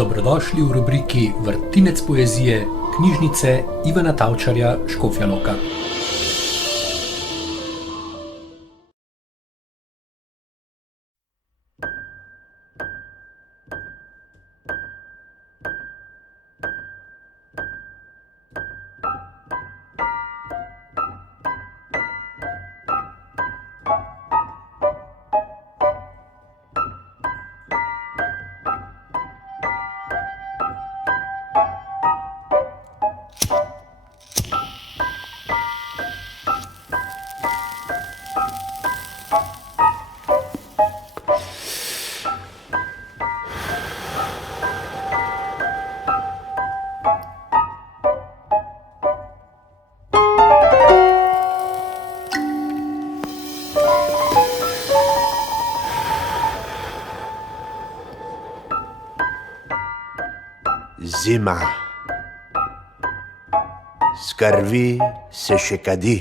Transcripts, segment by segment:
Dobrodošli v rubriki Vrtinec poezije knjižnice Ivana Tavčarja Škofja Loka. Zima. Skrvi se še kadi.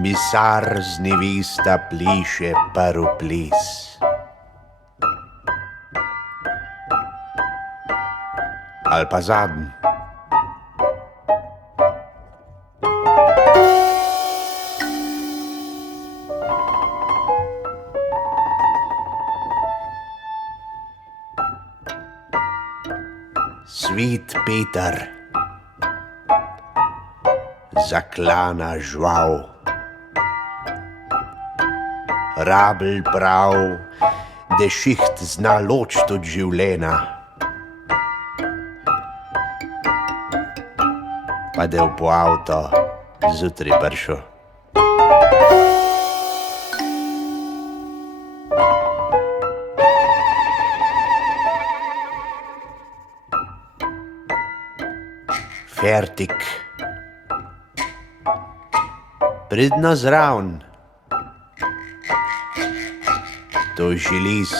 Misar z nevista pliše paroplis. Ali pa zadnji. Svit Peter, zaklana žval, rabelj prav, da šiht zna ločiti od življenja, pa da v po avto zjutraj prišel. Fertik. Pridno zraven. To je želis.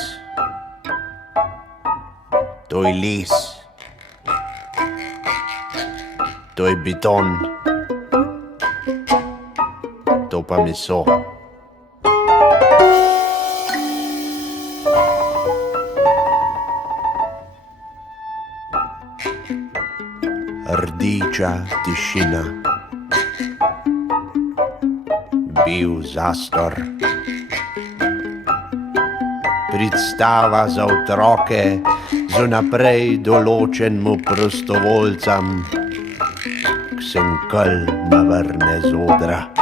To je les. To je beton. To pa meso. Rdeča tišina, bil zastor, predstava za otroke z vnaprej določenmu prostovoljcem, ksenkel navrne z odra.